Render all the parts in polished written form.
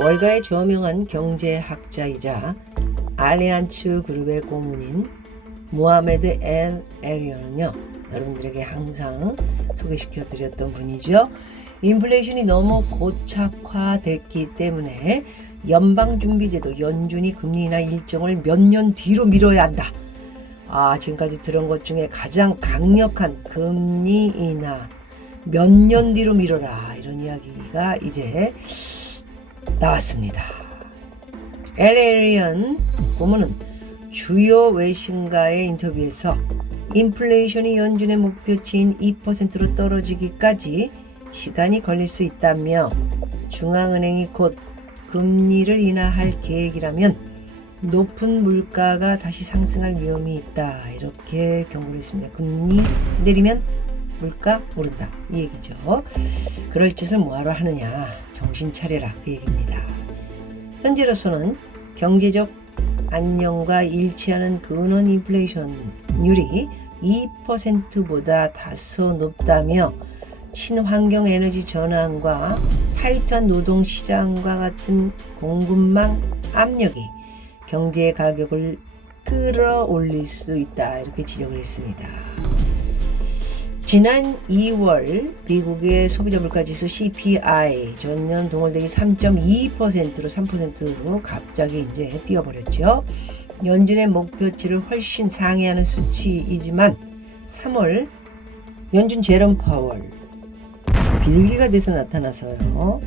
월가의 저명한 경제학자이자 알리안츠 그룹의 고문인 모하메드 엘 에리언은요, 여러분들에게 항상 소개시켜 드렸던 분이죠. 인플레이션이 너무 고착화됐기 때문에 연방준비제도 연준이 금리 인하 일정을 몇 년 뒤로 미뤄야 한다. 지금까지 들은 것 중에 가장 강력한 금리 인하 몇 년 뒤로 미뤄라, 이런 이야기가 이제 나왔습니다. 엘에리언 고문은 주요 외신과의 인터뷰에서 인플레이션이 연준의 목표치인 2%로 떨어지기까지 시간이 걸릴 수 있다며, 중앙은행이 곧 금리를 인하할 계획이라면 높은 물가가 다시 상승할 위험이 있다, 이렇게 경고를 했습니다. 금리 내리면 물가 오른다, 이 얘기죠. 그럴 짓을 뭐하러 하느냐, 정신 차려라, 그 얘기입니다. 현재로서는 경제적 안녕과 일치하는 근원 인플레이션율이 2%보다 다소 높다며, 친환경 에너지 전환과 타이트한 노동 시장과 같은 공급망 압력이 경제의 가격을 끌어올릴 수 있다, 이렇게 지적을 했습니다. 지난 2월 미국의 소비자 물가지수 CPI 전년 동월대기 3.2%로 3%로 갑자기 이제 뛰어버렸죠. 연준의 목표치를 훨씬 상회하는 수치이지만 3월 연준 제롬 파월 빌기가 돼서 나타나서요.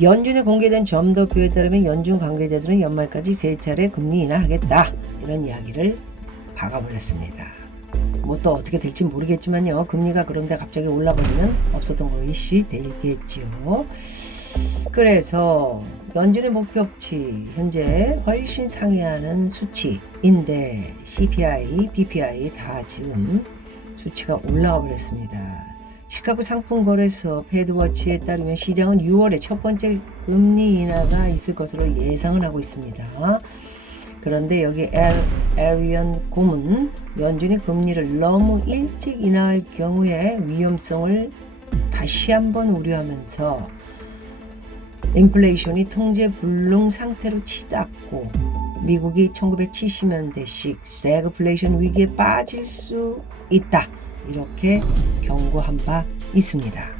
연준에 공개된 점도표에 따르면 연준 관계자들은 연말까지 3차례 금리 인하하겠다, 이런 이야기를 박아버렸습니다. 뭐 또 어떻게 될지 모르겠지만요, 금리가 그런데 갑자기 올라버리면 없었던 것이 되겠지요. 그래서 연준의 목표치 현재 훨씬 상회하는 수치인데 CPI, PPI 다 지금 수치가 올라가 버렸습니다. 시카고 상품거래소 패드워치에 따르면 시장은 6월에 첫 번째 금리 인하가 있을 것으로 예상을 하고 있습니다. 그런데 여기 에리언 고문, 연준이 금리를 너무 일찍 인하할 경우에 위험성을 다시 한번 우려하면서 인플레이션이 통제 불능 상태로 치닫고 미국이 1970년대식 스태그플레이션 위기에 빠질 수 있다, 이렇게 경고한 바 있습니다.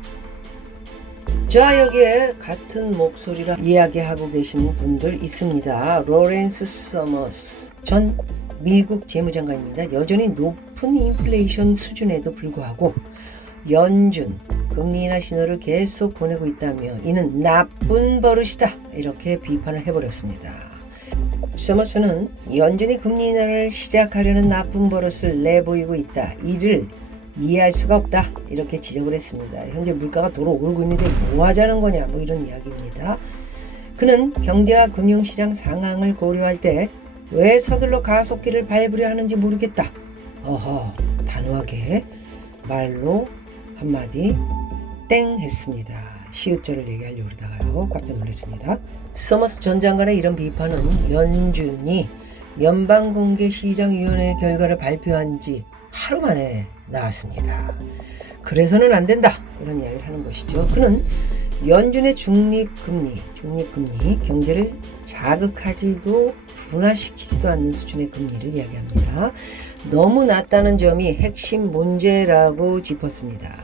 자, 여기에 같은 목소리라 이야기하고 계신 분들 있습니다. 로렌스 서머스 전 미국 재무장관입니다. 여전히 높은 인플레이션 수준에도 불구하고 연준 금리 인하 신호를 계속 보내고 있다며 이는 나쁜 버릇이다, 이렇게 비판을 해버렸습니다. 서머스는 연준이 금리 인하를 시작하려는 나쁜 버릇을 내보이고 있다, 이를 이해할 수가 없다, 이렇게 지적을 했습니다. 현재 물가가 도로 오르고 있는데 뭐 하자는 거냐, 뭐 이런 이야기입니다. 그는 경제와 금융시장 상황을 고려할 때 왜 서둘러 가속기를 밟으려 하는지 모르겠다. 단호하게 말로 한마디 땡 했습니다. 시읒절을 얘기하려고 그러다가요, 깜짝 놀랐습니다. 서머스 전 장관의 이런 비판은 연준이 연방공개시장위원회 결과를 발표한 지 하루 만에 나왔습니다. 그래서는 안 된다, 이런 이야기를 하는 것이죠. 그는 연준의 중립금리 경제를 자극하지도 둔화시키지도 않는 수준의 금리를 이야기합니다. 너무 낮다는 점이 핵심 문제라고 짚었습니다.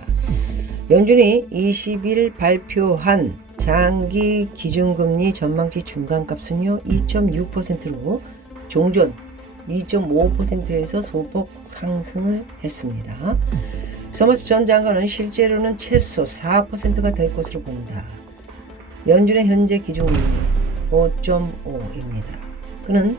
연준이 20일 발표한 장기 기준금리 전망치 중간값은요 2.6%로 종전 2.5%에서 소폭 상승을 했습니다. 서머스 전 장관은 실제로는 최소 4%가 될 것으로 본다. 연준의 현재 기준금리 5.5입니다. 그는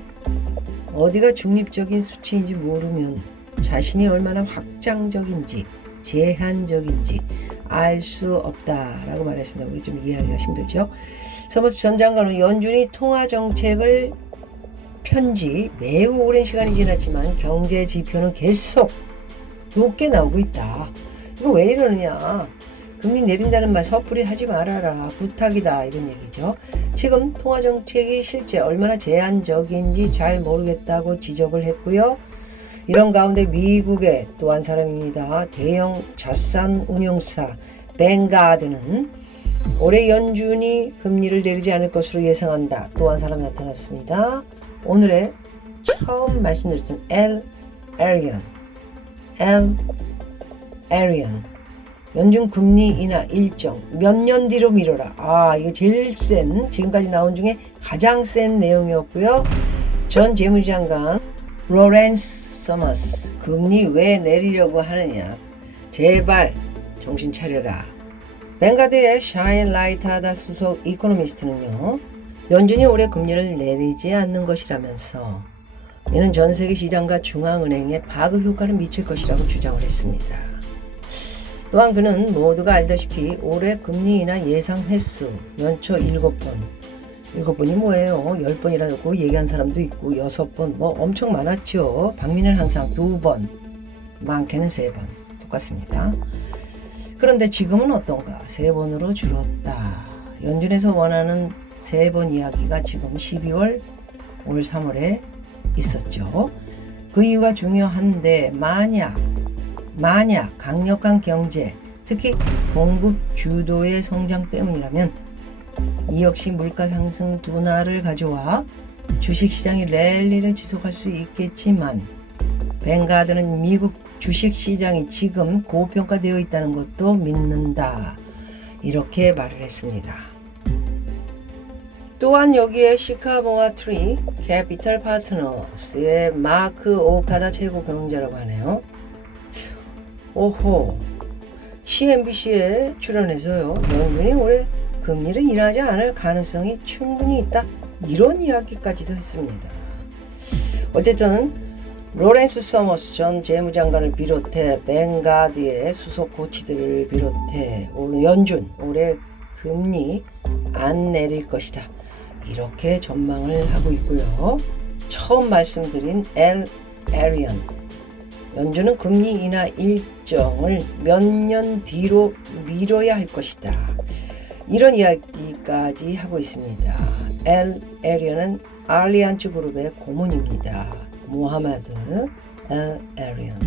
어디가 중립적인 수치인지 모르면 자신이 얼마나 확장적인지 제한적인지 알 수 없다라고 말했습니다. 우리 좀 이해하기가 힘들죠. 서머스 전 장관은 연준이 통화정책을 편지 매우 오랜 시간이 지났지만 경제 지표는 계속 높게 나오고 있다. 이거 왜 이러느냐. 금리 내린다는 말 섣불리 하지 말아라. 부탁이다. 이런 얘기죠. 지금 통화정책이 실제 얼마나 제한적인지 잘 모르겠다고 지적을 했고요. 이런 가운데 미국의 또 한 사람입니다. 대형 자산 운용사 뱅가드는 올해 연준이 금리를 내리지 않을 것으로 예상한다. 또 한 사람 나타났습니다. 오늘의 처음 말씀드렸던 엘 에리언. 연준 금리 인하 일정 몇 년 뒤로 미뤄라. 이게 제일 센, 지금까지 나온 중에 가장 센 내용이었고요. 전 재무장관 로렌스 서머스, 금리 왜 내리려고 하느냐, 제발 정신 차려라. 뱅가드의 샤인 라이트하다 수석 이코노미스트는요, 연준이 올해 금리를 내리지 않는 것이라면서 이는 전 세계 시장과 중앙은행에 파급 효과를 미칠 것이라고 주장을 했습니다. 또한 그는 모두가 알다시피 올해 금리 인하 예상 횟수 연초 7번. 7번이 뭐예요? 10번이라고 얘기한 사람도 있고 6번 뭐 엄청 많았죠. 박민은 항상 2번, 많게는 3번 똑같습니다. 그런데 지금은 어떤가? 3번으로 줄었다. 연준에서 원하는 3번 이야기가 지금 12월, 올 3월에 있었죠. 그 이유가 중요한데 만약 강력한 경제, 특히 공급 주도의 성장 때문이라면 이 역시 물가 상승 둔화를 가져와 주식시장이 랠리를 지속할 수 있겠지만 뱅가드는 미국 주식시장이 지금 고평가되어 있다는 것도 믿는다. 이렇게 말을 했습니다. 또한 여기에 시카고와 트리 캐피털 파트너스의 마크 오카다 최고 경영자라고 하네요. 오호, CNBC에 출연해서요, 연준이 올해 금리를 인하지 않을 가능성이 충분히 있다, 이런 이야기까지도 했습니다. 어쨌든 로렌스 서머스 전 재무장관을 비롯해 뱅가드의 수석 코치들을 비롯해 연준 올해 금리 안 내릴 것이다, 이렇게 전망을 하고 있고요. 처음 말씀드린 에리언, 연준은 금리 인하 일정을 몇 년 뒤로 미뤄야 할 것이다, 이런 이야기까지 하고 있습니다. 에리언은 알리안츠 그룹의 고문입니다. 모하마드 에리언.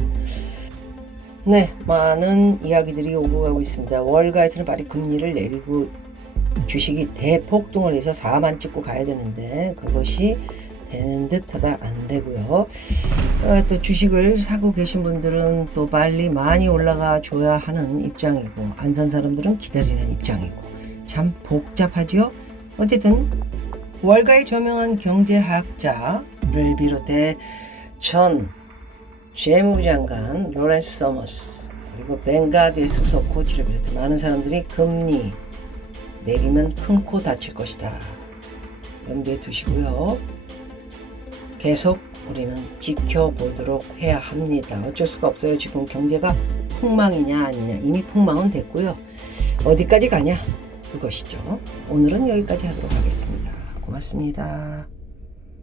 네, 많은 이야기들이 오고 가고 있습니다. 월가에서는 빨리 금리를 내리고 주식이 대폭등을 해서 4만 찍고 가야 되는데 그것이 되는 듯하다 안 되고요. 또 주식을 사고 계신 분들은 또 빨리 많이 올라가 줘야 하는 입장이고, 안 산 사람들은 기다리는 입장이고, 참 복잡하죠. 어쨌든 월가의 저명한 경제학자를 비롯해 전 재무장관 로렌스 서머스, 그리고 뱅가드의 수석 코치를 비롯해 많은 사람들이 금리 내리면 큰 코 다칠 것이다, 염두에 두시고요. 계속 우리는 지켜보도록 해야 합니다. 어쩔 수가 없어요. 지금 경제가 폭망이냐 아니냐, 이미 폭망은 됐고요. 어디까지 가냐, 그것이죠. 오늘은 여기까지 하도록 하겠습니다. 고맙습니다.